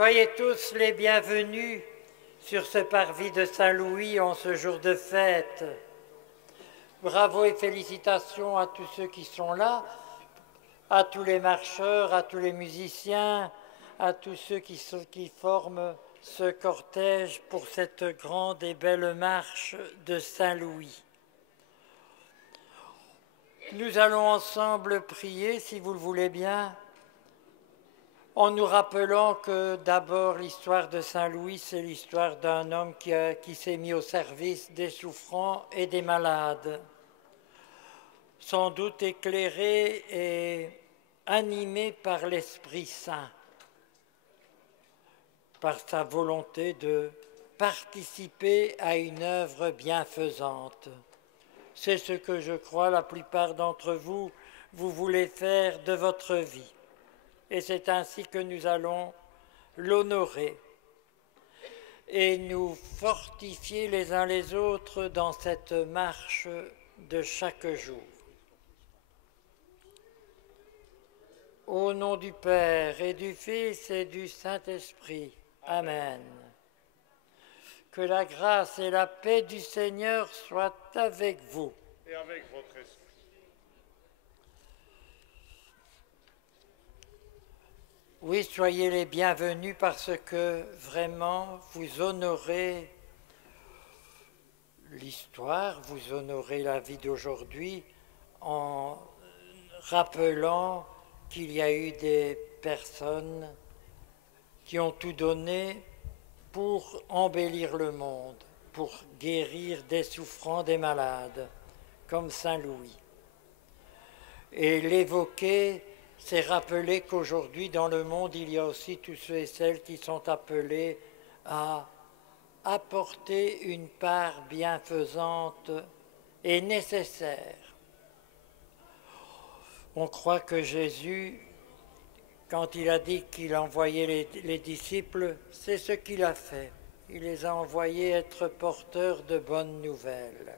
Soyez tous les bienvenus sur ce parvis de Saint-Louis en ce jour de fête. Bravo et félicitations à tous ceux qui sont là, à tous les marcheurs, à tous les musiciens, à tous ceux qui forment ce cortège pour cette grande et belle marche de Saint-Louis. Nous allons ensemble prier, si vous le voulez bien, en nous rappelant que d'abord l'histoire de Saint-Louis, c'est l'histoire d'un homme qui s'est mis au service des souffrants et des malades, sans doute éclairé et animé par l'Esprit Saint, par sa volonté de participer à une œuvre bienfaisante. C'est ce que je crois la plupart d'entre vous, vous voulez faire de votre vie. Et c'est ainsi que nous allons l'honorer et nous fortifier les uns les autres dans cette marche de chaque jour. Au nom du Père et du Fils et du Saint-Esprit. Amen. Que la grâce et la paix du Seigneur soient avec vous. Et avec votre esprit. Oui, soyez les bienvenus parce que vraiment vous honorez l'histoire, vous honorez la vie d'aujourd'hui en rappelant qu'il y a eu des personnes qui ont tout donné pour embellir le monde, pour guérir des souffrants, des malades, comme Saint Louis. Et l'évoquer, c'est rappeler qu'aujourd'hui, dans le monde, il y a aussi tous ceux et celles qui sont appelés à apporter une part bienfaisante et nécessaire. On croit que Jésus, quand il a dit qu'il envoyait les disciples, c'est ce qu'il a fait. Il les a envoyés être porteurs de bonnes nouvelles.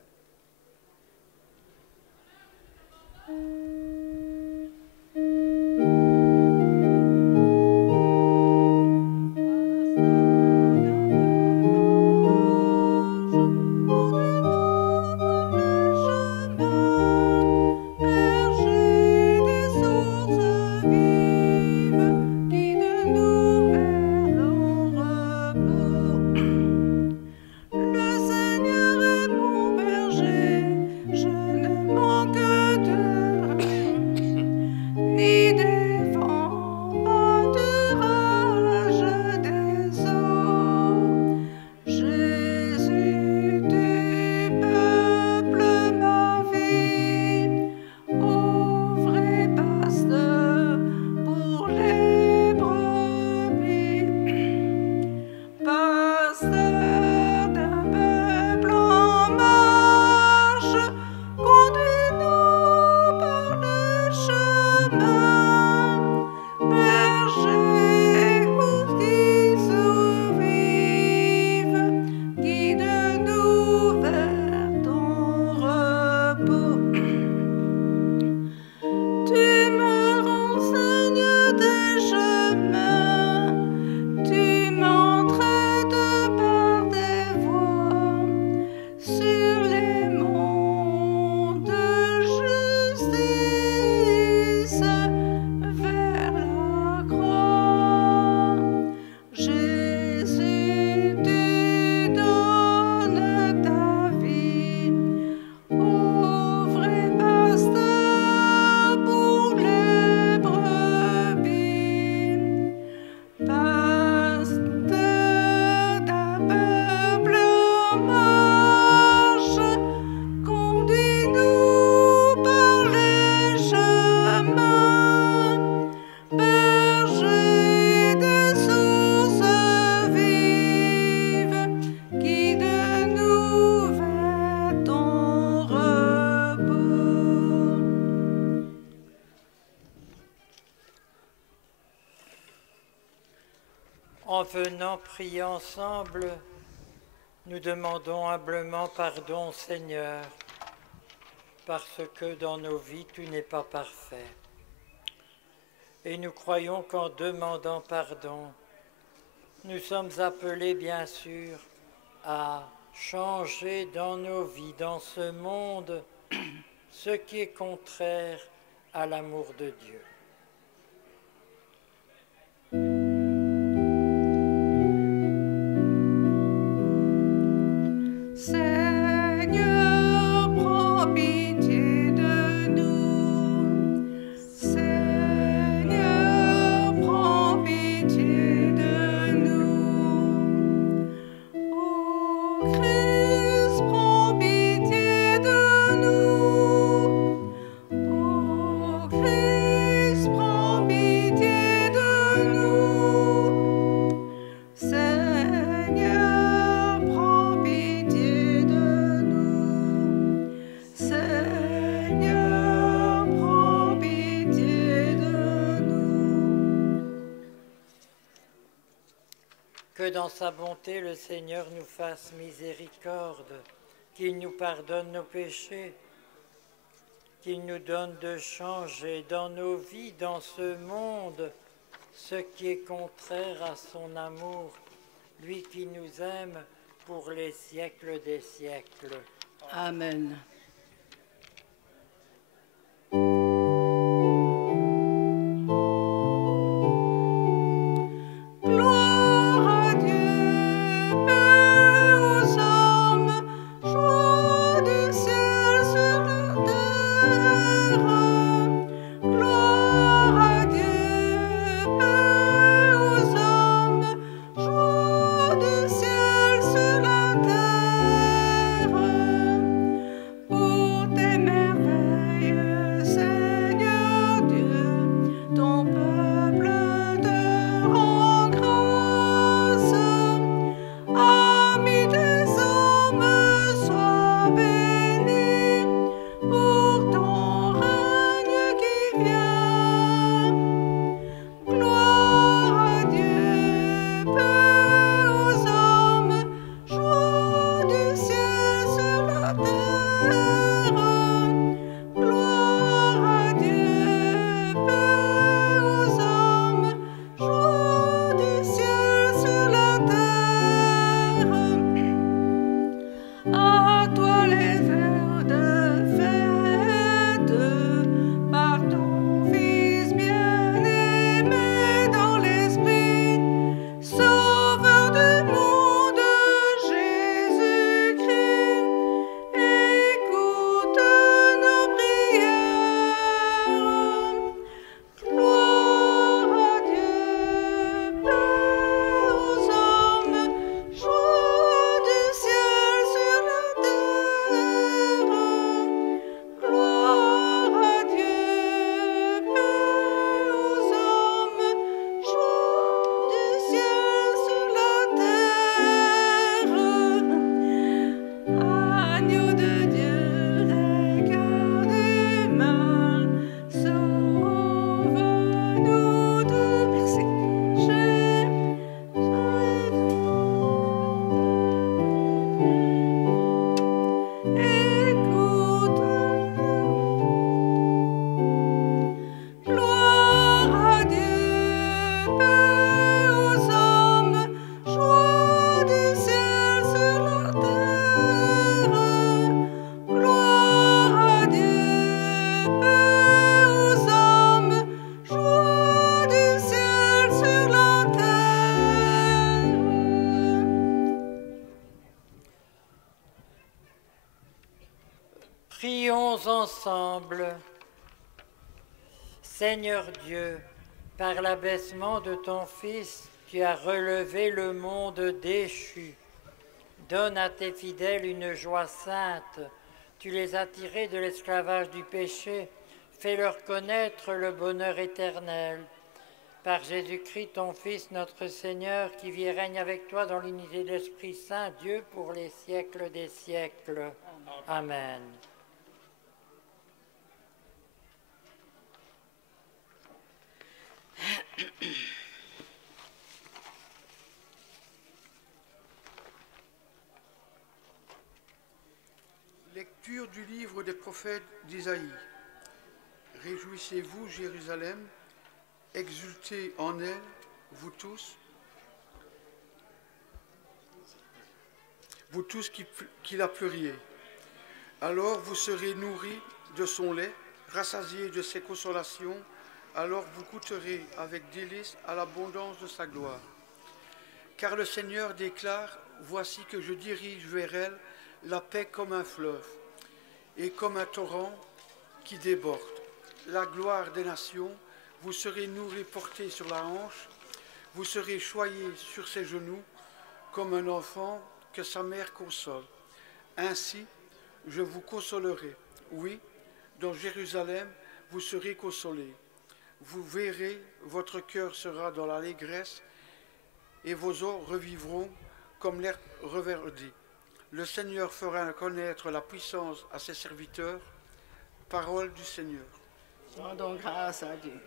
En venant prier ensemble, nous demandons humblement pardon, Seigneur, parce que dans nos vies, tout n'est pas parfait. Et nous croyons qu'en demandant pardon, Nous sommes appelés, bien sûr, à changer dans nos vies, dans ce monde, ce qui est contraire à l'amour de Dieu. Seigneur, prends pitié de nous. Seigneur, prends pitié de nous. Ô Christ, prends pitié de nous. Ô Christ, prends pitié de nous. Seigneur, prends pitié de nous. Seigneur, prends pitié de nous. Que dans sa bonté, le Seigneur nous fasse miséricorde, qu'il nous pardonne nos péchés, qu'il nous donne de changer dans nos vies, dans ce monde, ce qui est contraire à son amour, lui qui nous aime pour les siècles des siècles. Amen. Gloire à Dieu, paix aux hommes, joie du ciel sur la terre. Gloire à Dieu, paix aux hommes, joie du ciel sur la terre. Pour tes merveilles, Seigneur Dieu, ton peuple te rend grâce. Ami des hommes, sois béni pour ton règne qui vient. Gloire à Dieu, paix aux hommes, joie du ciel sur la terre. Gloire à Dieu, paix aux hommes, joie du ciel sur la terre. À toi les vers de fête, par ton Fils bien-aimé dans l'esprit, Sauveur du monde, Jésus-Christ, écoute nos prières. Gloire à Dieu, paix aux hommes, joie du ciel sur la terre. Gloire à Dieu, paix aux hommes, joie du ciel sur la terre. Agneau de Dieu, vainqueur du mal, sauve-nous de péché. Écoute-nous. Gloire à Dieu, paix aux hommes, joie du ciel sur la terre. Gloire à Dieu, paix aux hommes, joie du ciel sur la terre. Prions ensemble. Seigneur Dieu, par l'abaissement de ton Fils, tu as relevé le monde déchu. Donne à tes fidèles une joie sainte. Tu les as tirés de l'esclavage du péché. Fais-leur connaître le bonheur éternel. Par Jésus-Christ, ton Fils, notre Seigneur, qui vit et règne avec toi dans l'unité de l'Esprit Saint, Dieu, pour les siècles des siècles. Amen. Lecture du livre des prophètes d'Isaïe. Réjouissez-vous, Jérusalem, exultez en elle, vous tous. vous tous qui la pleuriez. Alors vous serez nourris de son lait, rassasiés de ses consolations, alors vous goûterez avec délice à l'abondance de sa gloire. Car le Seigneur déclare, voici que je dirige vers elle la paix comme un fleuve et comme un torrent qui déborde. La gloire des nations, vous serez nourris, portés sur la hanche, vous serez choyés sur ses genoux comme un enfant que sa mère console. Ainsi, je vous consolerai. Oui, dans Jérusalem, vous serez consolés. Vous verrez, votre cœur sera dans l'allégresse et vos os revivront comme l'herbe reverdit. Le Seigneur fera connaître la puissance à ses serviteurs. Parole du Seigneur. Rendons grâce à Dieu.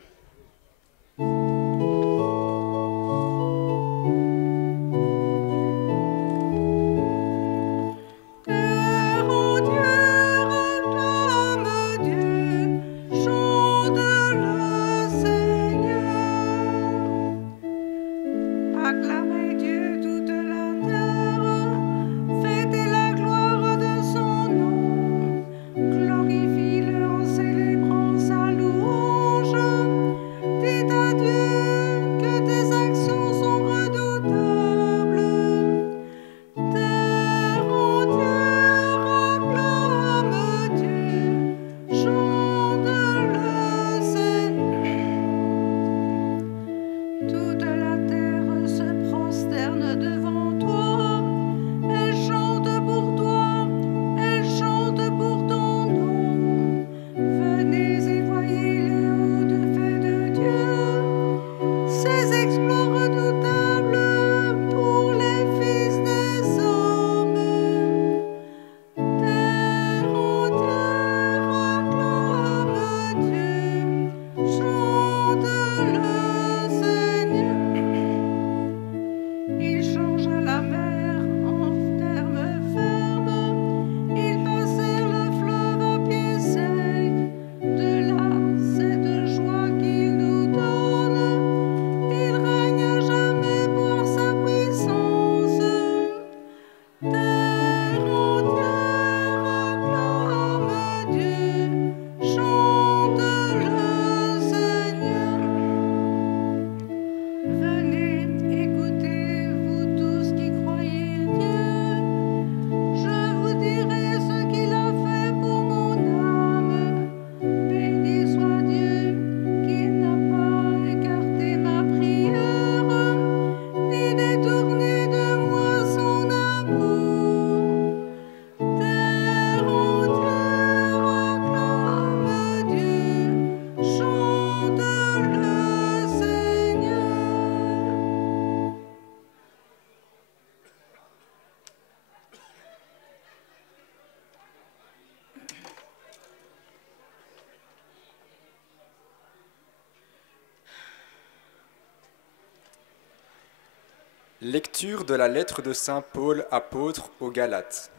Lecture de la lettre de saint Paul apôtre aux Galates.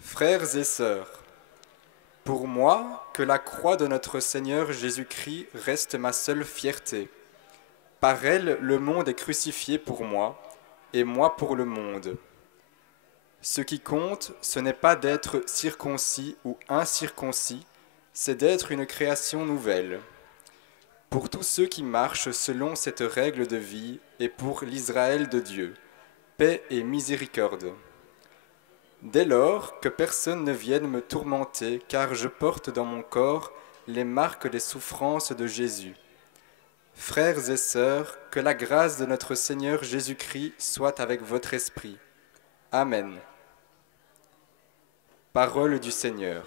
Frères et sœurs, pour moi, que la croix de notre Seigneur Jésus-Christ reste ma seule fierté. Par elle, le monde est crucifié pour moi, et moi pour le monde. Ce qui compte, ce n'est pas d'être circoncis ou incirconcis, c'est d'être une création nouvelle. Pour tous ceux qui marchent selon cette règle de vie et pour l'Israël de Dieu, paix et miséricorde. Dès lors, que personne ne vienne me tourmenter, car je porte dans mon corps les marques des souffrances de Jésus. Frères et sœurs, que la grâce de notre Seigneur Jésus-Christ soit avec votre esprit. Amen. Parole du Seigneur.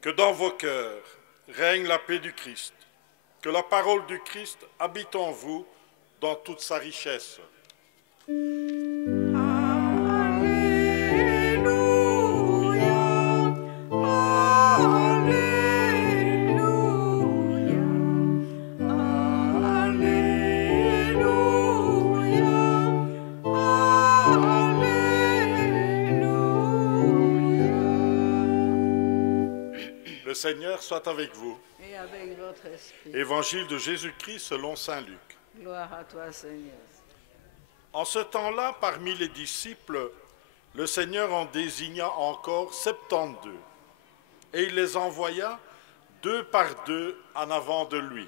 Que dans vos cœurs règne la paix du Christ, que la parole du Christ habite en vous dans toute sa richesse. Alléluia. Le Seigneur soit avec vous. Et avec votre esprit. Évangile de Jésus-Christ selon saint Luc. Gloire à toi, Seigneur. En ce temps-là, parmi les disciples, le Seigneur en désigna encore 72, et il les envoya 2 par 2 en avant de lui,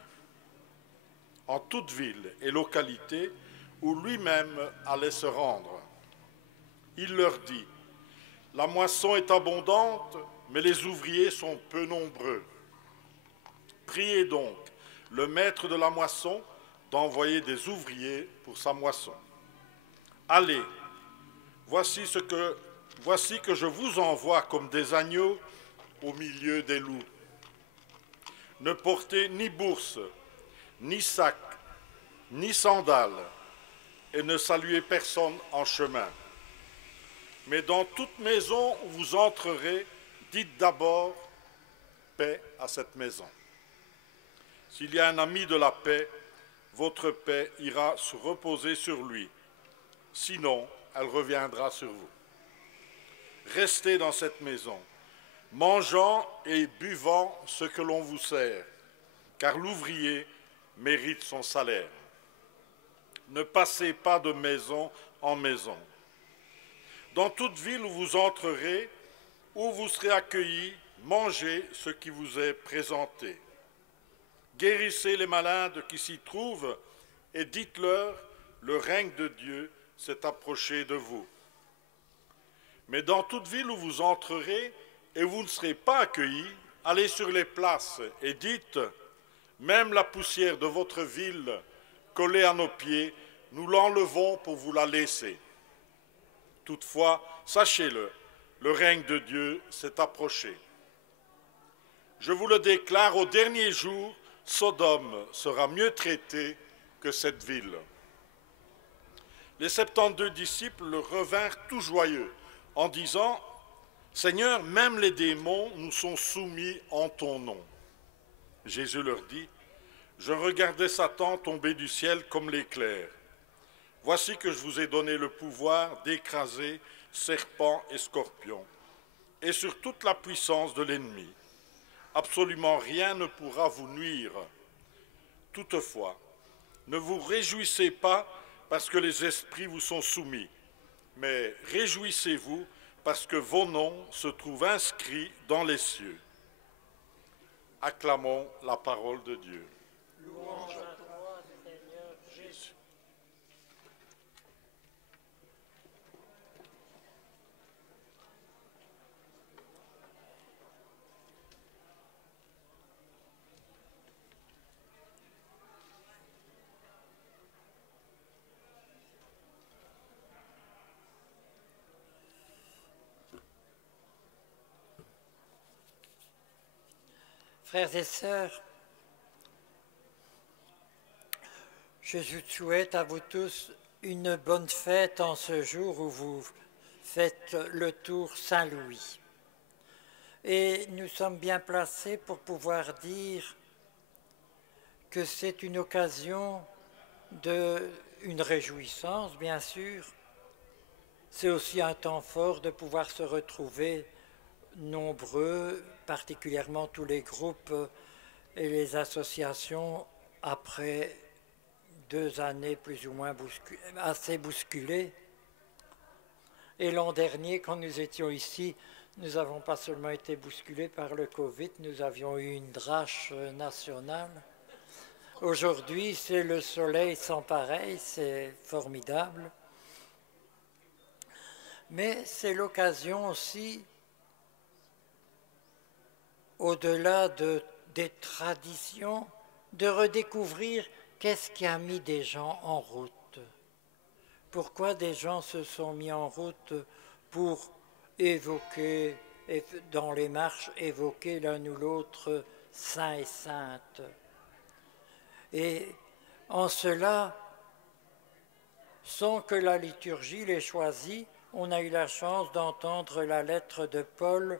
en toute ville et localité où lui-même allait se rendre. Il leur dit, « La moisson est abondante, mais les ouvriers sont peu nombreux. Priez donc le maître de la moisson d'envoyer des ouvriers pour sa moisson. Allez, voici que je vous envoie comme des agneaux au milieu des loups. Ne portez ni bourse, ni sac, ni sandales, et ne saluez personne en chemin. Mais dans toute maison où vous entrerez, dites d'abord paix à cette maison. S'il y a un ami de la paix, votre paix ira se reposer sur lui. Sinon, elle reviendra sur vous. Restez dans cette maison, mangeant et buvant ce que l'on vous sert, car l'ouvrier mérite son salaire. Ne passez pas de maison en maison. Dans toute ville où vous entrerez, où vous serez accueillis, mangez ce qui vous est présenté. Guérissez les malades qui s'y trouvent et dites-leur, le règne de Dieu s'est approché de vous. Mais dans toute ville où vous entrerez et où vous ne serez pas accueillis, allez sur les places et dites, même la poussière de votre ville collée à nos pieds, nous l'enlevons pour vous la laisser. Toutefois, sachez-le, le règne de Dieu s'est approché. Je vous le déclare, au dernier jour, Sodome sera mieux traitée que cette ville. Les 72 disciples revinrent tout joyeux en disant, « Seigneur, même les démons nous sont soumis en ton nom. » Jésus leur dit, « Je regardais Satan tomber du ciel comme l'éclair. Voici que je vous ai donné le pouvoir d'écraser serpents et scorpions, et sur toute la puissance de l'ennemi. Absolument rien ne pourra vous nuire. Toutefois, ne vous réjouissez pas parce que les esprits vous sont soumis, mais réjouissez-vous parce que vos noms se trouvent inscrits dans les cieux. » Acclamons la parole de Dieu. Louange à toi, Seigneur Jésus. Frères et sœurs, je vous souhaite à vous tous une bonne fête en ce jour où vous faites le tour Saint-Louis. Et nous sommes bien placés pour pouvoir dire que c'est une occasion une réjouissance, bien sûr. C'est aussi un temps fort de pouvoir se retrouver nombreux, particulièrement tous les groupes et les associations, après 2 années plus ou moins assez bousculées. Et l'an dernier, quand nous étions ici, nous n'avons pas seulement été bousculés par le Covid, nous avions eu une drache nationale. Aujourd'hui, c'est le soleil sans pareil, c'est formidable. Mais c'est l'occasion aussi, au-delà des traditions, de redécouvrir qu'est-ce qui a mis des gens en route. Pourquoi des gens se sont mis en route pour évoquer, dans les marches, évoquer l'un ou l'autre saint et sainte. Et en cela, sans que la liturgie l'ait choisi, on a eu la chance d'entendre la lettre de Paul.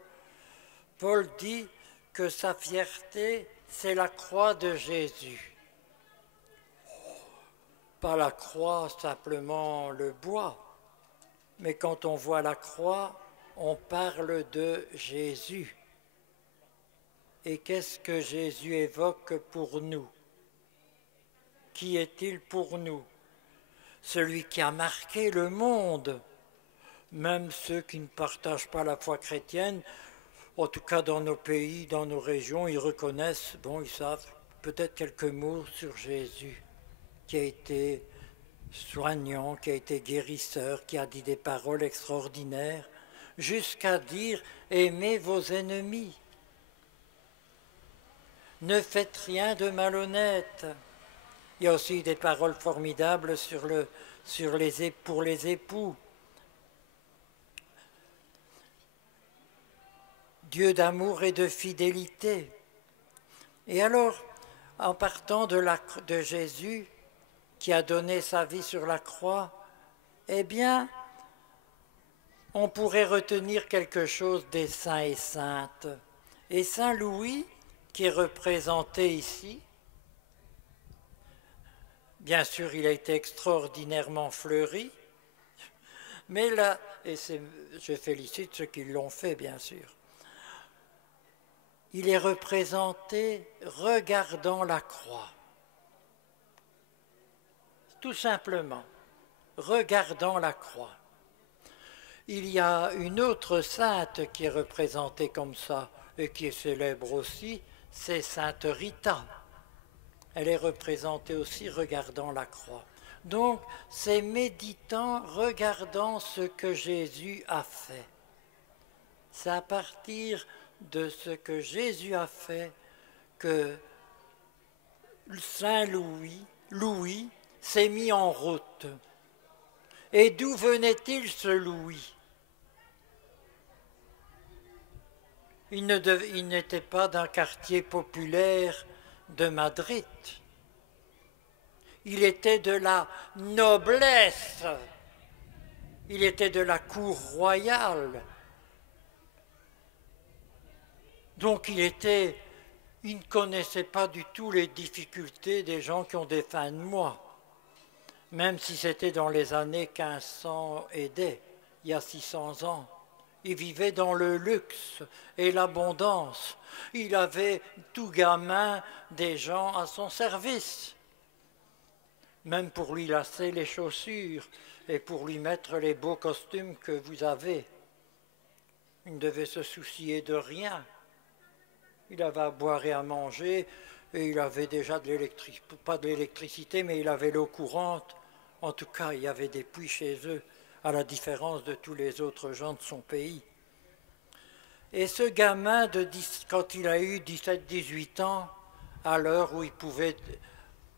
Paul dit que sa fierté, c'est la croix de Jésus. Pas la croix, simplement le bois. Mais quand on voit la croix, on parle de Jésus. Et qu'est-ce que Jésus évoque pour nous? Qui est-il pour nous? Celui qui a marqué le monde. Même ceux qui ne partagent pas la foi chrétienne, en tout cas dans nos pays, dans nos régions, ils reconnaissent, ils savent peut-être quelques mots sur Jésus, qui a été soignant, qui a été guérisseur, qui a dit des paroles extraordinaires, jusqu'à dire « aimez vos ennemis ». Ne faites rien de malhonnête. Il y a aussi des paroles formidables pour les époux. Dieu d'amour et de fidélité. Et alors, en partant de Jésus, qui a donné sa vie sur la croix, eh bien, on pourrait retenir quelque chose des saints et saintes. Et Saint Louis, qui est représenté ici, bien sûr, il a été extraordinairement fleuri, mais là, je félicite ceux qui l'ont fait, bien sûr, il est représenté regardant la croix. Tout simplement, regardant la croix. Il y a une autre sainte qui est représentée comme ça et qui est célèbre aussi, c'est Sainte Rita. Elle est représentée aussi regardant la croix. Donc, c'est méditant, regardant ce que Jésus a fait. C'est à partir de ce que Jésus a fait que Saint Louis s'est mis en route. Et d'où venait-il ce Louis? Il n'était pas d'un quartier populaire de Madrid. Il était de la noblesse. Il était de la cour royale. Donc il ne connaissait pas du tout les difficultés des gens qui ont des fins de mois. Même si c'était dans les années 1500 et des, il y a 600 ans. Il vivait dans le luxe et l'abondance. Il avait tout gamin des gens à son service. Même pour lui lasser les chaussures et pour lui mettre les beaux costumes que vous avez. Il ne devait se soucier de rien. Il avait à boire et à manger, et il avait déjà pas de l'électricité, mais il avait l'eau courante. En tout cas, il y avait des puits chez eux, à la différence de tous les autres gens de son pays. Et ce gamin, quand il a eu 17-18 ans, à l'heure où il pouvait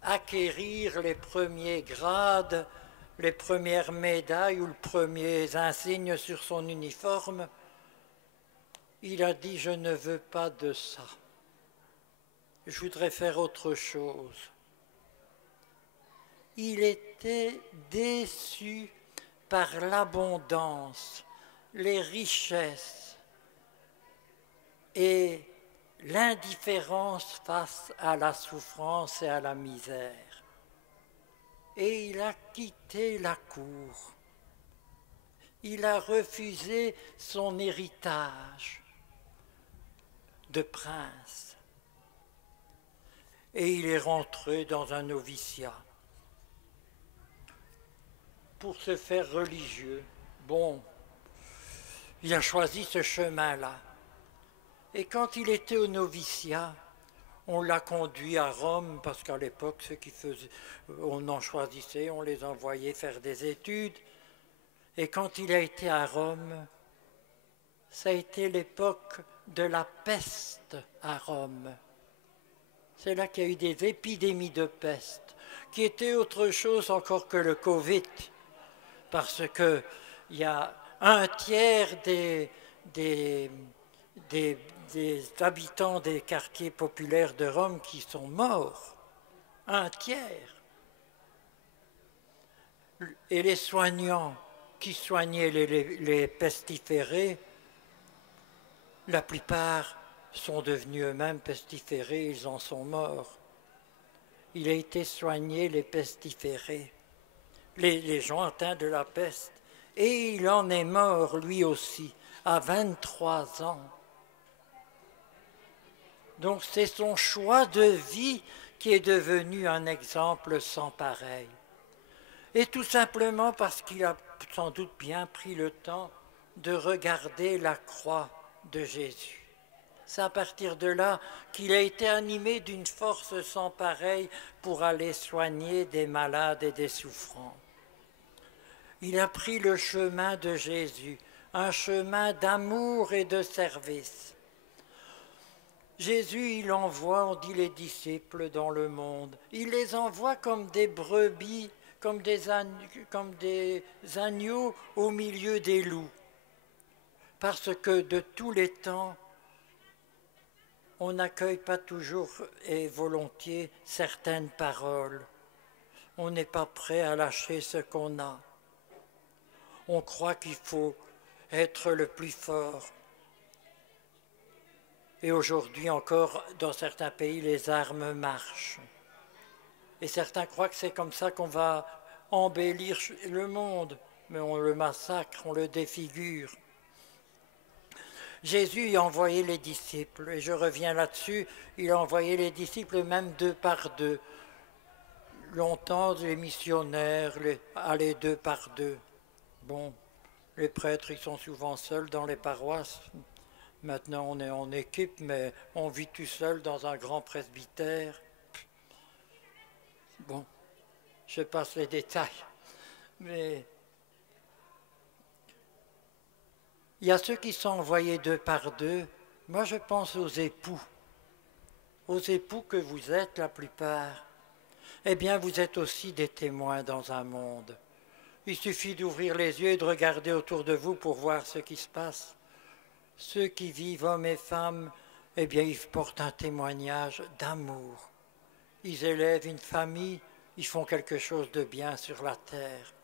acquérir les premiers grades, les premières médailles ou les premiers insignes sur son uniforme, il a dit « je ne veux pas de ça, je voudrais faire autre chose ». Il était déçu par l'abondance, les richesses et l'indifférence face à la souffrance et à la misère. Et il a quitté la cour. Il a refusé son héritage de prince. Et il est rentré dans un noviciat pour se faire religieux. Bon, il a choisi ce chemin-là. Et quand il était au noviciat, on l'a conduit à Rome, parce qu'à l'époque, ceux qui faisaient, on en choisissait, on les envoyait faire des études. Et quand il a été à Rome, ça a été l'époque de la peste à Rome. C'est là qu'il y a eu des épidémies de peste, qui étaient autre chose encore que le Covid, parce qu'il y a un tiers des habitants des quartiers populaires de Rome qui sont morts. Un tiers. Et les soignants qui soignaient les pestiférés, la plupart sont devenus eux-mêmes pestiférés, ils en sont morts. Il a été soigné les pestiférés, les gens atteints de la peste. Et il en est mort lui aussi, à 23 ans. Donc c'est son choix de vie qui est devenu un exemple sans pareil. Et tout simplement parce qu'il a sans doute bien pris le temps de regarder la croix de Jésus. C'est à partir de là qu'il a été animé d'une force sans pareille pour aller soigner des malades et des souffrants. Il a pris le chemin de Jésus, un chemin d'amour et de service. Jésus, il envoie, on dit, les disciples dans le monde. Il les envoie comme des brebis, comme des agneaux au milieu des loups. Parce que de tous les temps, on n'accueille pas toujours et volontiers certaines paroles. On n'est pas prêt à lâcher ce qu'on a. On croit qu'il faut être le plus fort. Et aujourd'hui encore, dans certains pays, les armes marchent. Et certains croient que c'est comme ça qu'on va embellir le monde, mais on le massacre, on le défigure. Jésus a envoyé les disciples, et je reviens là-dessus, il a envoyé les disciples même 2 par 2. Longtemps, les missionnaires allaient 2 par 2. Bon, les prêtres, ils sont souvent seuls dans les paroisses. Maintenant, on est en équipe, mais on vit tout seul dans un grand presbytère. Bon, je passe les détails, mais il y a ceux qui sont envoyés 2 par 2. Moi, je pense aux époux que vous êtes la plupart. Eh bien, vous êtes aussi des témoins dans un monde. Il suffit d'ouvrir les yeux et de regarder autour de vous pour voir ce qui se passe. Ceux qui vivent, hommes et femmes, eh bien, ils portent un témoignage d'amour. Ils élèvent une famille, ils font quelque chose de bien sur la terre.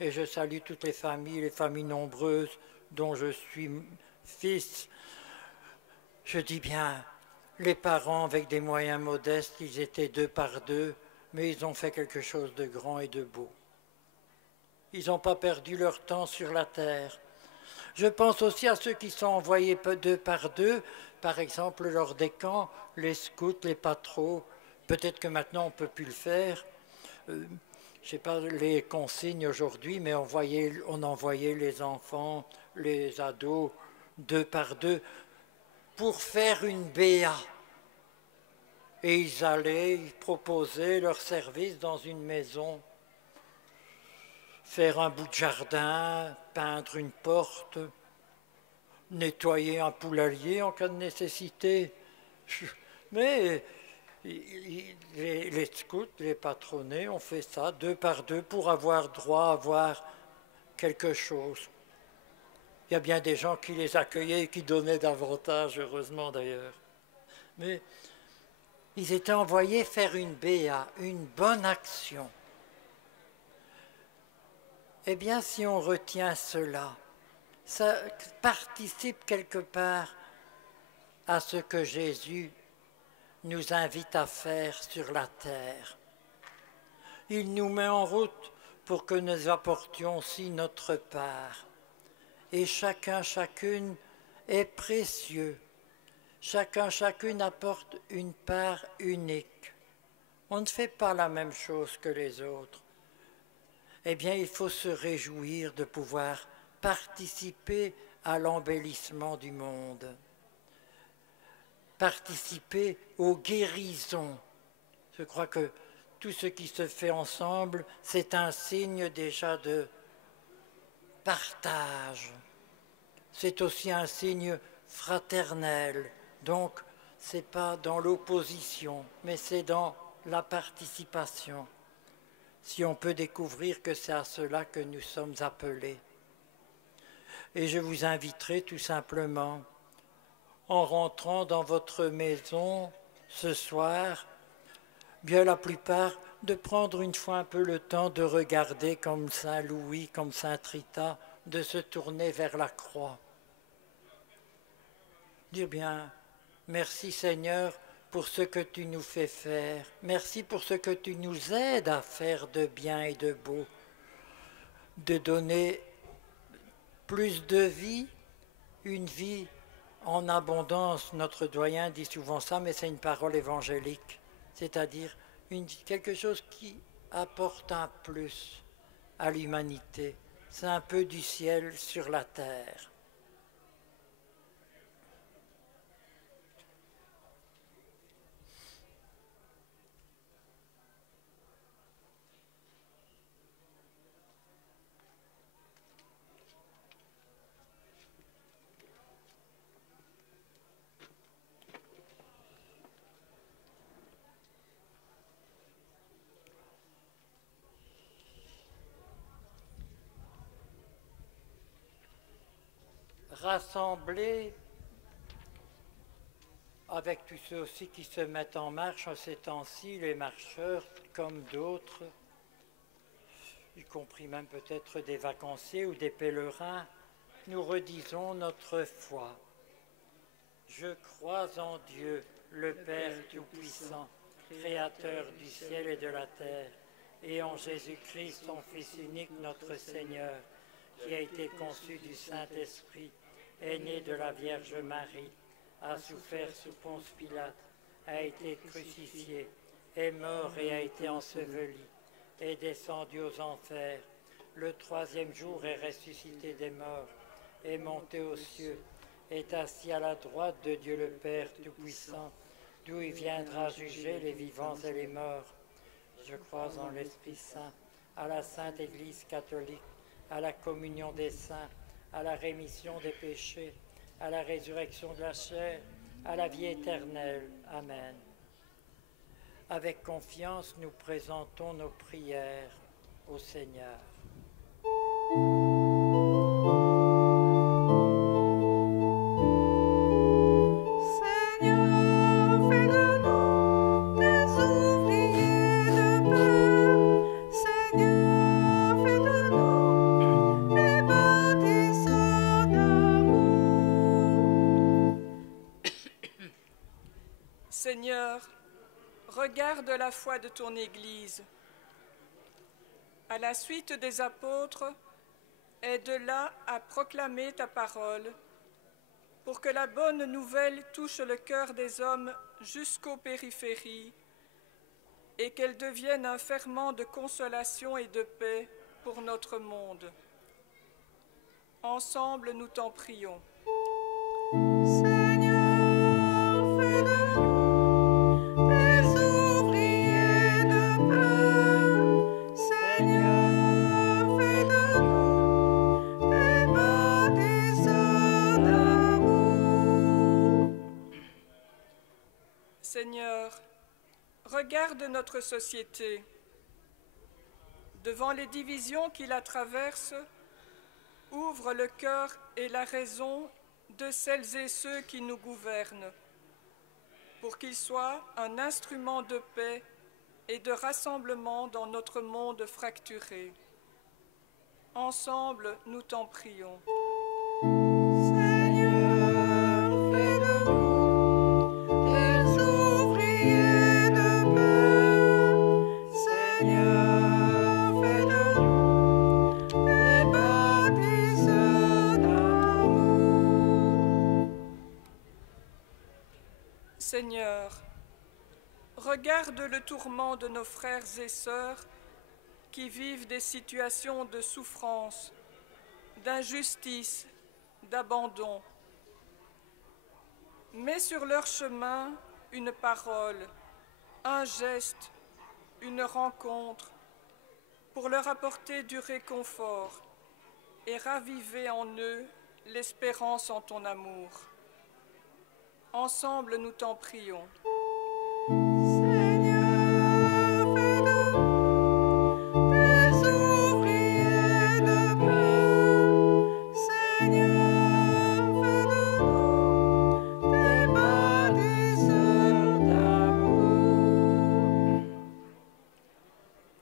Et je salue toutes les familles nombreuses dont je suis fils. Je dis bien, les parents avec des moyens modestes, ils étaient 2 par 2, mais ils ont fait quelque chose de grand et de beau. Ils n'ont pas perdu leur temps sur la terre. Je pense aussi à ceux qui sont envoyés 2 par 2, par exemple lors des camps, les scouts, les patros. Peut-être que maintenant on ne peut plus le faire. Je ne sais pas les consignes aujourd'hui, mais on envoyait les enfants, les ados, 2 par 2, pour faire une béa. Et ils allaient, ils proposaient leur service dans une maison. Faire un bout de jardin, peindre une porte, nettoyer un poulailler en cas de nécessité. Mais les scouts, les patronnés ont fait ça 2 par 2 pour avoir droit à avoir quelque chose. Il y a bien des gens qui les accueillaient et qui donnaient davantage, heureusement d'ailleurs. Mais ils étaient envoyés faire une béa, une bonne action. Eh bien, si on retient cela, ça participe quelque part à ce que Jésus nous invite à faire sur la terre. Il nous met en route pour que nous apportions aussi notre part. Et chacun, chacune est précieux. Chacun, chacune apporte une part unique. On ne fait pas la même chose que les autres. Eh bien, il faut se réjouir de pouvoir participer à l'embellissement du monde, participer aux guérisons. Je crois que tout ce qui se fait ensemble, c'est un signe déjà de partage. C'est aussi un signe fraternel. Donc, ce n'est pas dans l'opposition, mais c'est dans la participation. Si on peut découvrir que c'est à cela que nous sommes appelés. Et je vous inviterai tout simplement, en rentrant dans votre maison ce soir, bien la plupart, de prendre une fois un peu le temps de regarder comme Saint Louis, comme Saint Rita, de se tourner vers la croix. Dire bien, merci Seigneur, pour ce que tu nous fais faire. Merci pour ce que tu nous aides à faire de bien et de beau, de donner plus de vie, une vie en abondance. Notre doyen dit souvent ça, mais c'est une parole évangélique, c'est-à-dire quelque chose qui apporte un plus à l'humanité. C'est un peu du ciel sur la terre. Rassemblés avec tous ceux aussi qui se mettent en marche en ces temps-ci, les marcheurs comme d'autres, y compris même peut-être des vacanciers ou des pèlerins, nous redisons notre foi. Je crois en Dieu, le Père Tout-Puissant, Créateur du ciel et de la terre, et en Jésus-Christ, son Fils unique, notre Seigneur, qui a été conçu du Saint-Esprit, est né de la Vierge Marie, a souffert sous Ponce Pilate, a été crucifié, est mort et a été enseveli, est descendu aux enfers, le troisième jour est ressuscité des morts, est monté aux cieux, est assis à la droite de Dieu le Père Tout-Puissant, d'où il viendra juger les vivants et les morts. Je crois en l'Esprit Saint, à la Sainte Église catholique, à la communion des saints, à la rémission des péchés, à la résurrection de la chair, à la vie éternelle. Amen. Avec confiance, nous présentons nos prières au Seigneur. Seigneur, regarde la foi de ton Église. À la suite des apôtres, aide-la à proclamer ta parole, pour que la bonne nouvelle touche le cœur des hommes jusqu'aux périphéries et qu'elle devienne un ferment de consolation et de paix pour notre monde. Ensemble, nous t'en prions. Seigneur, regarde notre société. Devant les divisions qui la traversent, ouvre le cœur et la raison de celles et ceux qui nous gouvernent, pour qu'ils soient un instrument de paix et de rassemblement dans notre monde fracturé. Ensemble, nous t'en prions. Seigneur, regarde le tourment de nos frères et sœurs qui vivent des situations de souffrance, d'injustice, d'abandon. Mets sur leur chemin une parole, un geste, une rencontre, pour leur apporter du réconfort et raviver en eux l'espérance en ton amour. Ensemble, nous t'en prions.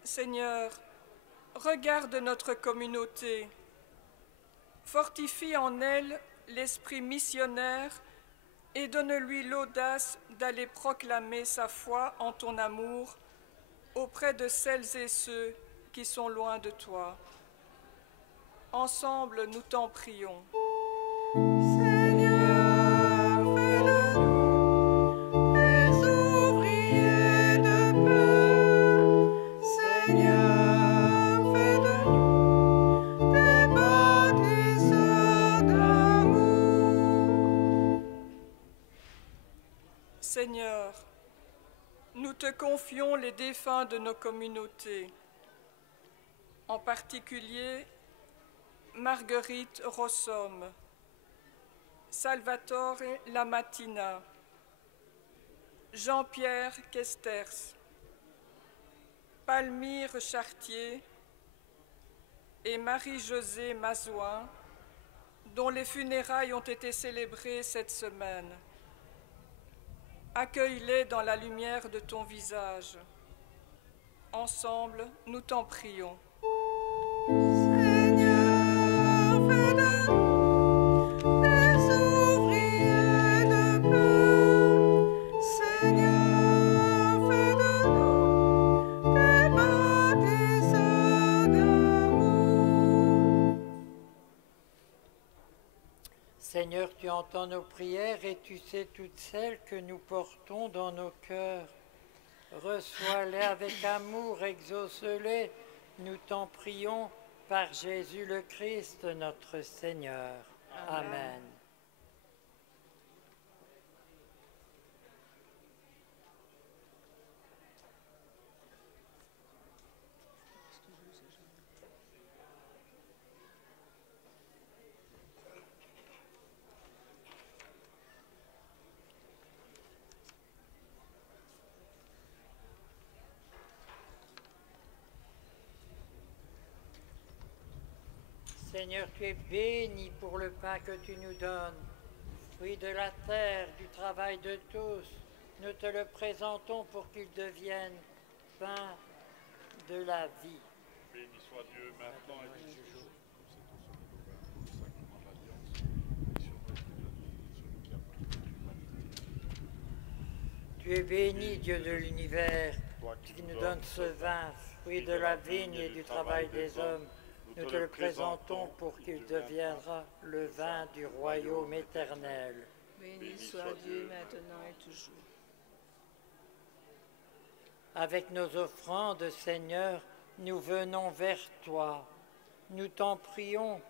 Seigneur, regarde notre communauté. Fortifie en elle l'esprit missionnaire et donne-lui l'audace d'aller proclamer sa foi en ton amour auprès de celles et ceux qui sont loin de toi. Ensemble, nous t'en prions. Seigneur, te confions les défunts de nos communautés, en particulier Marguerite Rossom, Salvatore Lamatina, Jean-Pierre Kesters, Palmyre Chartier et Marie-Josée Mazouin, dont les funérailles ont été célébrées cette semaine. Accueille-les dans la lumière de ton visage. Ensemble, nous t'en prions. Seigneur, fais de nous des ouvriers de paix. Seigneur, fais de nous des bâtisseurs d'amour. Seigneur, tu entends nos prières et tu sais toutes celles que nous portons dans nos cœurs. Reçois-les avec amour, exauce-les, nous t'en prions par Jésus le Christ, notre Seigneur. Amen. Seigneur, tu es béni pour le pain que tu nous donnes, fruit de la terre, du travail de tous. Nous te le présentons pour qu'il devienne pain de la vie. Béni soit Dieu maintenant et toujours. Tu es béni, Dieu de l'univers, qui nous donne ce vin, fruit de la vigne et du travail des hommes. Nous te le présentons pour qu'il deviendra le vin du royaume éternel. Béni soit Dieu maintenant et toujours. Avec nos offrandes, Seigneur, nous venons vers toi. Nous t'en prions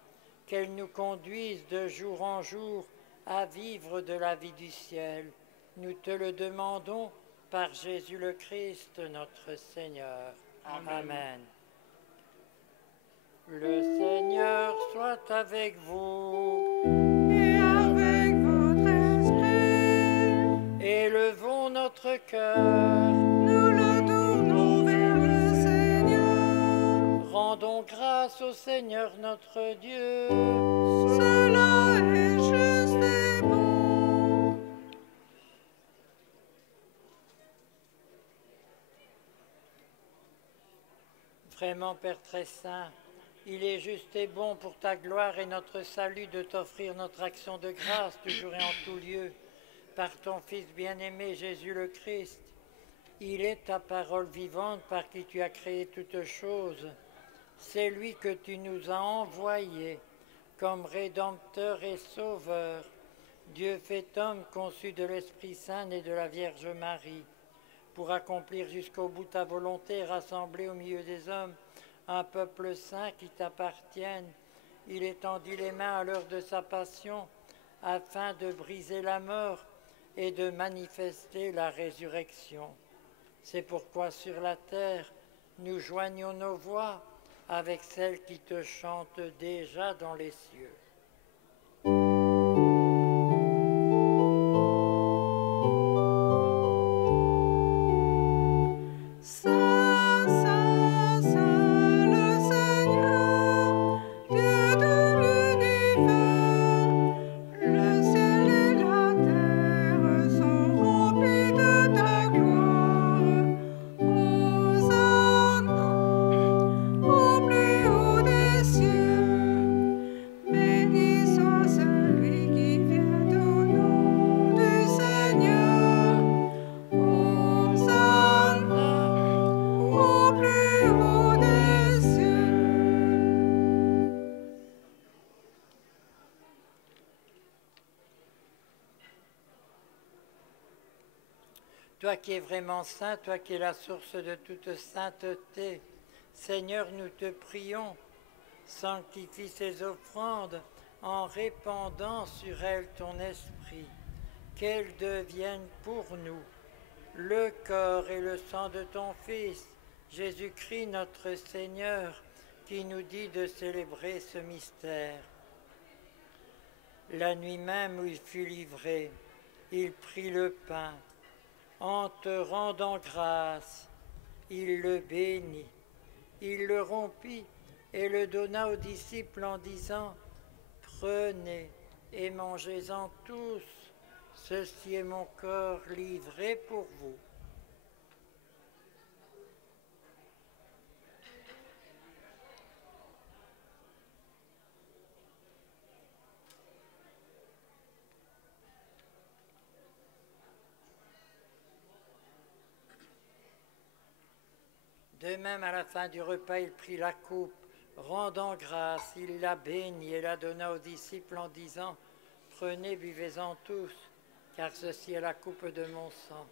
qu'elles nous conduisent de jour en jour à vivre de la vie du ciel. Nous te le demandons par Jésus le Christ, notre Seigneur. Amen. Le Seigneur soit avec vous. Et avec votre esprit, Élevons notre cœur. nous le tournons vers le Seigneur. Rendons grâce au Seigneur notre Dieu. Cela est juste et bon. Vraiment, Père très saint, il est juste et bon pour ta gloire et notre salut de t'offrir notre action de grâce toujours et en tout lieu, par ton Fils bien-aimé Jésus le Christ. Il est ta parole vivante par qui tu as créé toutes choses. C'est lui que tu nous as envoyé comme Rédempteur et Sauveur, Dieu fait homme conçu de l'Esprit Saint et de la Vierge Marie, pour accomplir jusqu'au bout ta volonté, rassembler au milieu des hommes un peuple saint qui t'appartienne. Il étendit les mains à l'heure de sa passion, afin de briser la mort et de manifester la résurrection. C'est pourquoi sur la terre, nous joignons nos voix avec celles qui te chantent déjà dans les cieux. Saint, Saint, Saint, le Seigneur, Dieu de l'univers, le ciel et la terre sont remplis de ta gloire. Hosanna au plus haut des cieux. Béni soit celui qui vient au nom du Seigneur. Hosanna au plus haut des cieux. Toi qui es vraiment saint, toi qui es la source de toute sainteté, Seigneur, nous te prions, sanctifie ces offrandes en répandant sur elles ton esprit, qu'elles deviennent pour nous le corps et le sang de ton Fils, Jésus-Christ notre Seigneur, qui nous dit de célébrer ce mystère. La nuit même où il fut livré, il prit le pain. En te rendant grâce, il le bénit. Il le rompit et le donna aux disciples en disant « Prenez et mangez-en tous, ceci est mon corps livré pour vous. » De même, à la fin du repas, il prit la coupe, rendant grâce, il la bénit et la donna aux disciples en disant « Prenez, buvez-en tous, car ceci est la coupe de mon sang,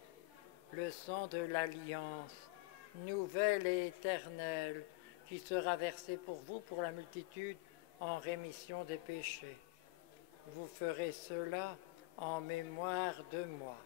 le sang de l'alliance, nouvelle et éternelle, qui sera versé pour vous, pour la multitude, en rémission des péchés. Vous ferez cela en mémoire de moi. »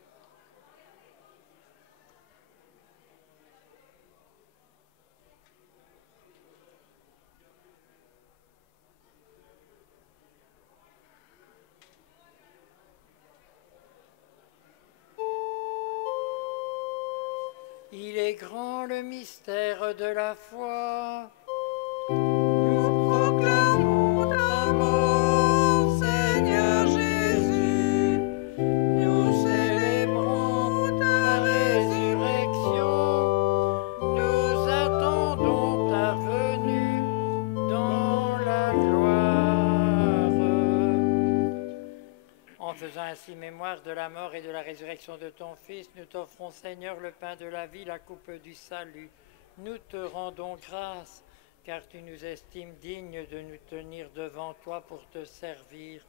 Il est grand le mystère de la foi. Nous proclamons ta mort, Seigneur Jésus. Nous célébrons ta résurrection. Nous attendons ta venue dans la gloire. En faisant ainsi mémoire de la mort et de la résurrection de ton Fils, nous t'offrons, Seigneur, le pain de la vie, la coupe du salut. Nous te rendons grâce, car tu nous estimes dignes de nous tenir devant toi pour te servir.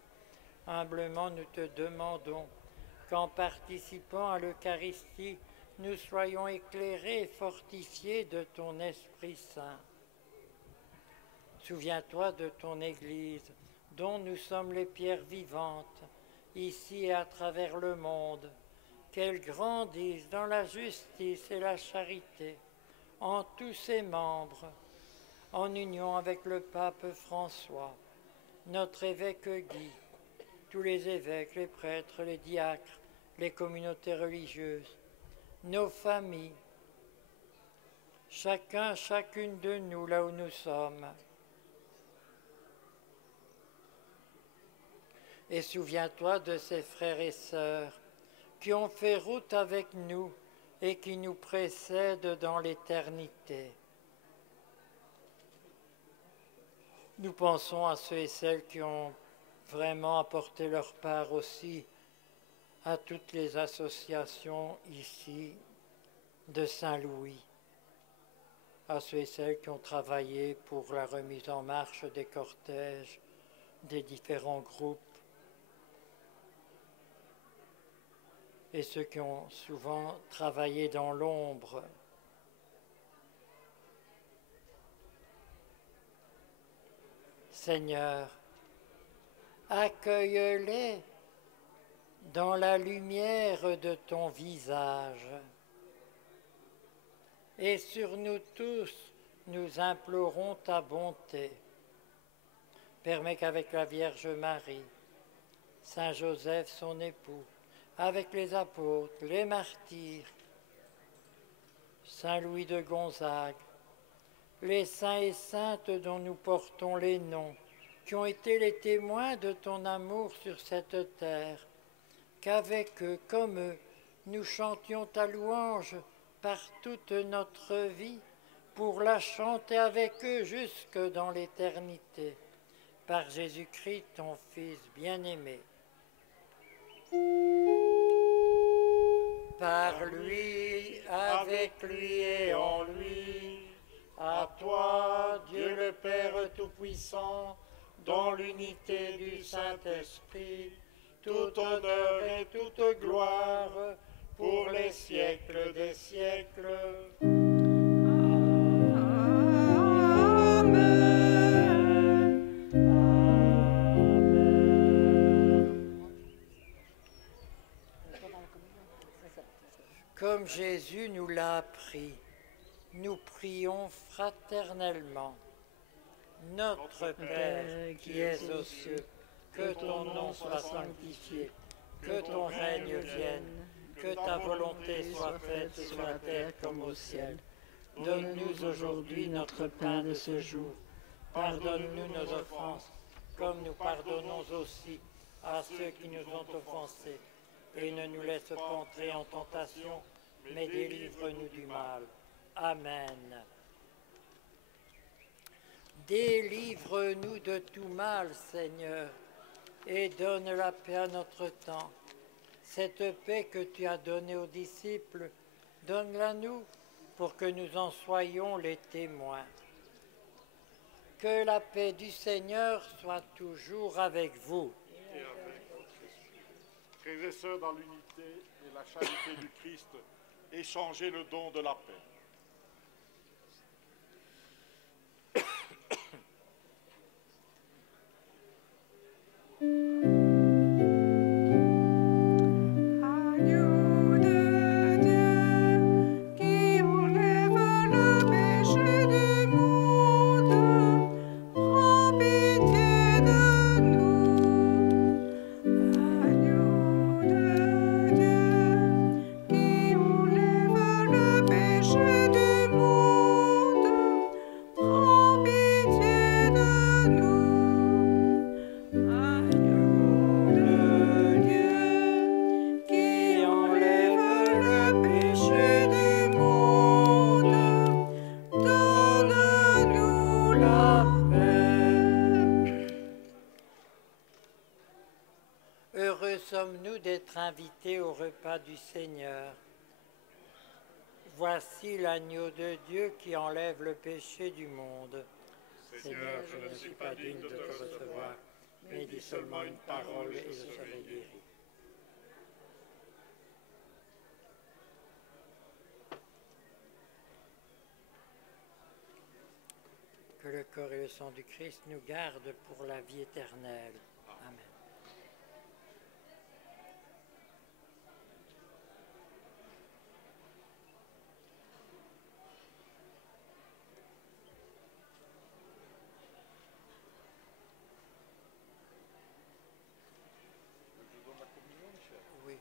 Humblement, nous te demandons qu'en participant à l'Eucharistie, nous soyons éclairés et fortifiés de ton Esprit Saint. Souviens-toi de ton Église, dont nous sommes les pierres vivantes, ici et à travers le monde, qu'elle grandisse dans la justice et la charité, en tous ses membres, en union avec le pape François, notre évêque Guy, tous les évêques, les prêtres, les diacres, les communautés religieuses, nos familles, chacun, chacune de nous là où nous sommes. Et souviens-toi de ces frères et sœurs qui ont fait route avec nous et qui nous précèdent dans l'éternité. Nous pensons à ceux et celles qui ont vraiment apporté leur part aussi à toutes les associations ici de Saint-Louis, à ceux et celles qui ont travaillé pour la remise en marche des cortèges, des différents groupes, et ceux qui ont souvent travaillé dans l'ombre. Seigneur, accueille-les dans la lumière de ton visage. Et sur nous tous, nous implorons ta bonté. Permets qu'avec la Vierge Marie, Saint Joseph, son époux, avec les apôtres, les martyrs, Saint Louis de Gonzague, les saints et saintes dont nous portons les noms, qui ont été les témoins de ton amour sur cette terre, qu'avec eux, comme eux, nous chantions ta louange par toute notre vie, pour la chanter avec eux jusque dans l'éternité, par Jésus-Christ, ton Fils bien-aimé. Par lui, avec lui et en lui, à toi, Dieu le Père Tout-Puissant, dans l'unité du Saint-Esprit, tout honneur et toute gloire pour les siècles des siècles. Comme Jésus nous l'a appris, nous prions fraternellement. Notre Père qui es aux cieux, que ton nom soit sanctifié, que ton règne vienne, que ta volonté soit faite sur la terre comme au ciel. Donne-nous aujourd'hui notre pain de ce jour. Pardonne-nous nos offenses, comme nous pardonnons aussi à ceux qui nous ont offensés. Et ne nous laisse pas entrer en tentation, mais délivre-nous du mal. Amen. Délivre-nous de tout mal, Seigneur, et donne la paix à notre temps. Cette paix que tu as donnée aux disciples, donne-la nous pour que nous en soyons les témoins. Que la paix du Seigneur soit toujours avec vous. Et avec votre esprit. Frères et sœurs, dans l'unité et la charité du Christ, échangez le don de la paix. Agneau de Dieu, qui enlève le péché du monde, prends pitié de nous. Agneau de Dieu, qui enlève le péché du monde, prends pitié de nous. Agneau de Dieu, qui enlève le péché du monde, donne-nous la paix. Heureux sommes-nous d'être invités au repas du Seigneur. Voici l'agneau de Dieu qui enlève le péché du monde. Seigneur, je ne suis pas digne de te recevoir, mais dis seulement une parole et je serai guéri. Que le corps et le sang du Christ nous gardent pour la vie éternelle. Amen. Oui.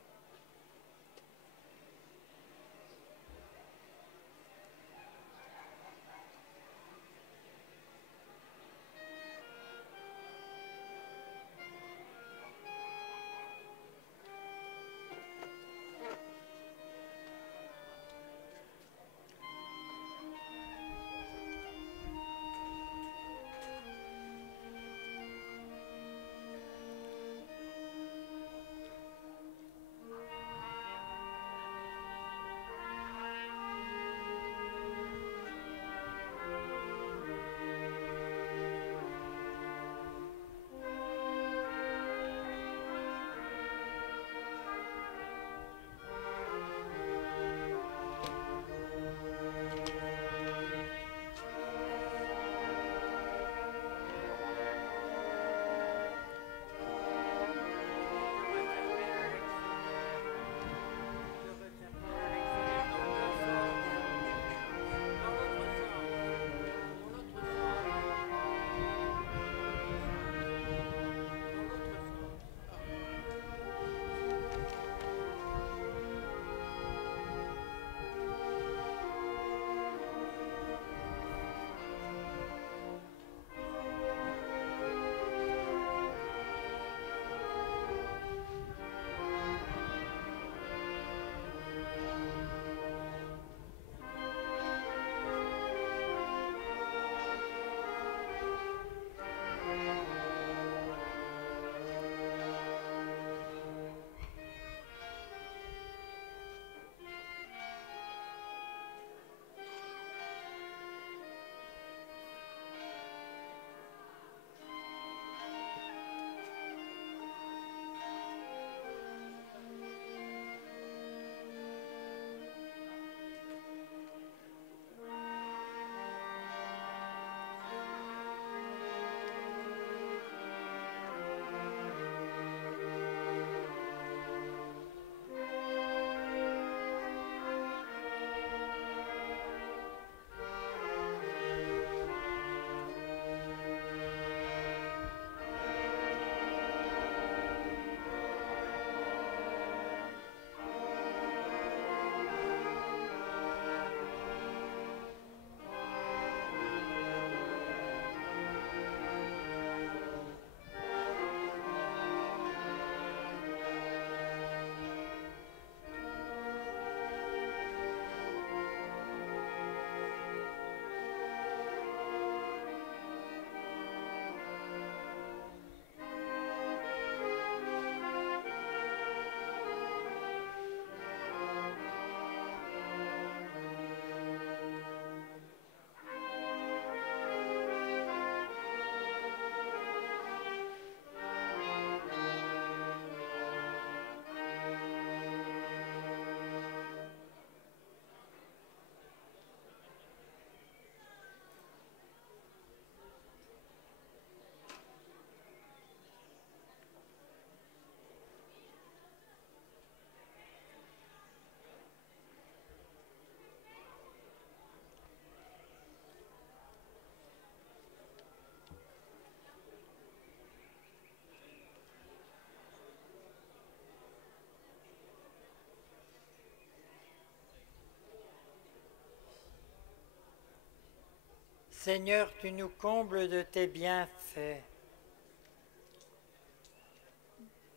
Seigneur, tu nous combles de tes bienfaits.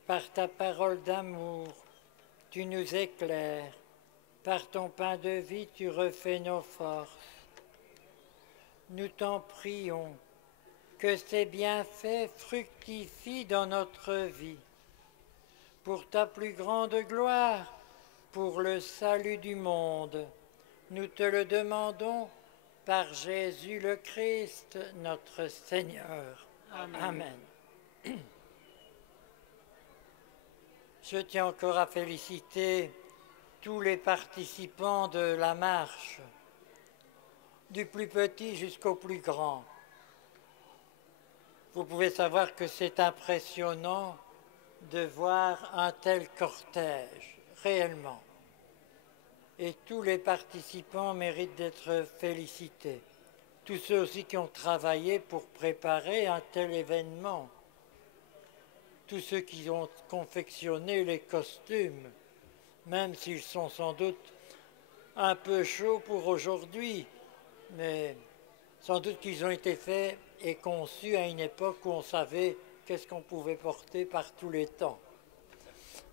Par ta parole d'amour, tu nous éclaires. Par ton pain de vie, tu refais nos forces. Nous t'en prions, que ces bienfaits fructifient dans notre vie. Pour ta plus grande gloire, pour le salut du monde, nous te le demandons par Jésus le Christ, notre Seigneur. Amen. Je tiens encore à féliciter tous les participants de la marche, du plus petit jusqu'au plus grand. Vous pouvez savoir que c'est impressionnant de voir un tel cortège, réellement. Et tous les participants méritent d'être félicités. Tous ceux aussi qui ont travaillé pour préparer un tel événement. Tous ceux qui ont confectionné les costumes, même s'ils sont sans doute un peu chauds pour aujourd'hui, mais sans doute qu'ils ont été faits et conçus à une époque où on savait qu'est-ce qu'on pouvait porter par tous les temps.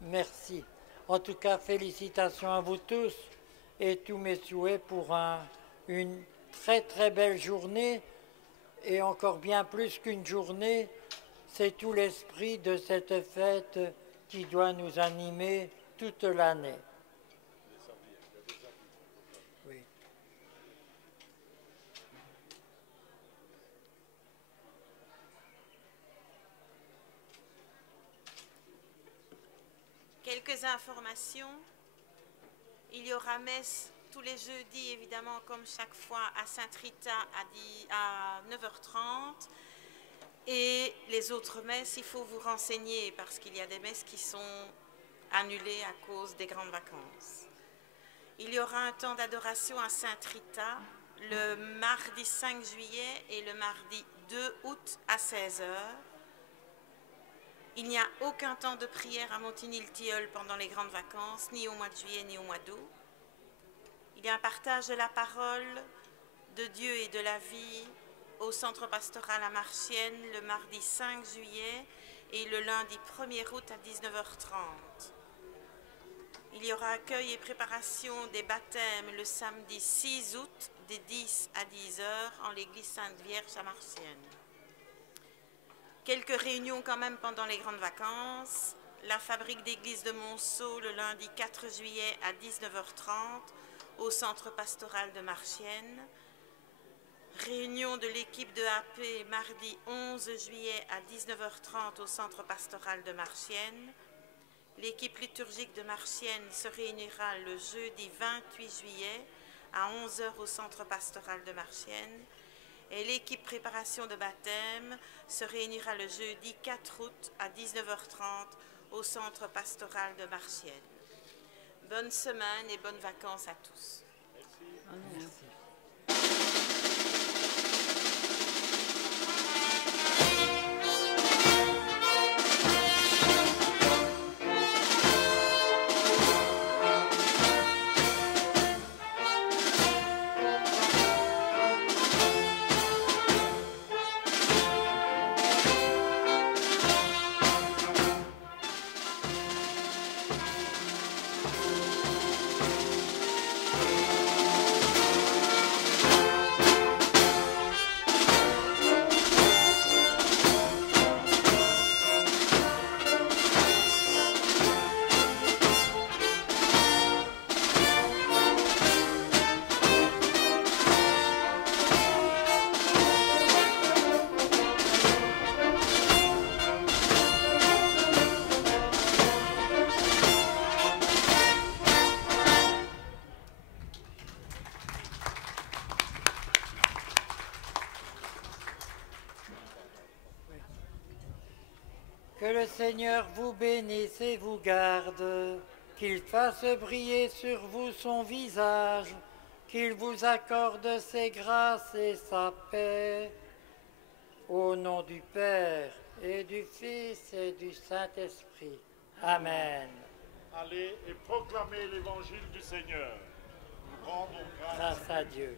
Merci. En tout cas, félicitations à vous tous et tous mes souhaits pour une très très belle journée et encore bien plus qu'une journée, c'est tout l'esprit de cette fête qui doit nous animer toute l'année. Oui. Quelques informations. Il y aura messe tous les jeudis, évidemment, comme chaque fois, à Sainte-Rita à 9h30. Et les autres messes, il faut vous renseigner parce qu'il y a des messes qui sont annulées à cause des grandes vacances. Il y aura un temps d'adoration à Sainte-Rita le mardi 5 juillet et le mardi 2 août à 16h. Il n'y a aucun temps de prière à Montigny-le-Tilleul pendant les grandes vacances, ni au mois de juillet, ni au mois d'août. Il y a un partage de la parole de Dieu et de la vie au centre pastoral à Marchienne le mardi 5 juillet et le lundi 1er août à 19h30. Il y aura accueil et préparation des baptêmes le samedi 6 août de 10 à 10h en l'église Sainte-Vierge à Marchienne. Quelques réunions quand même pendant les grandes vacances. La fabrique d'église de Monceau le lundi 4 juillet à 19h30 au centre pastoral de Marchienne. Réunion de l'équipe de AP mardi 11 juillet à 19h30 au centre pastoral de Marchienne. L'équipe liturgique de Marchienne se réunira le jeudi 28 juillet à 11h au centre pastoral de Marchienne. Et l'équipe préparation de baptême se réunira le jeudi 4 août à 19h30 au centre pastoral de Marchienne. Bonne semaine et bonnes vacances à tous. Merci. Que le Seigneur vous bénisse et vous garde, qu'il fasse briller sur vous son visage, qu'il vous accorde ses grâces et sa paix. Au nom du Père et du Fils et du Saint-Esprit. Amen. Allez et proclamez l'évangile du Seigneur. Nous rendons grâce Grâce à Dieu.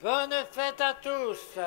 Bonne fête à tous.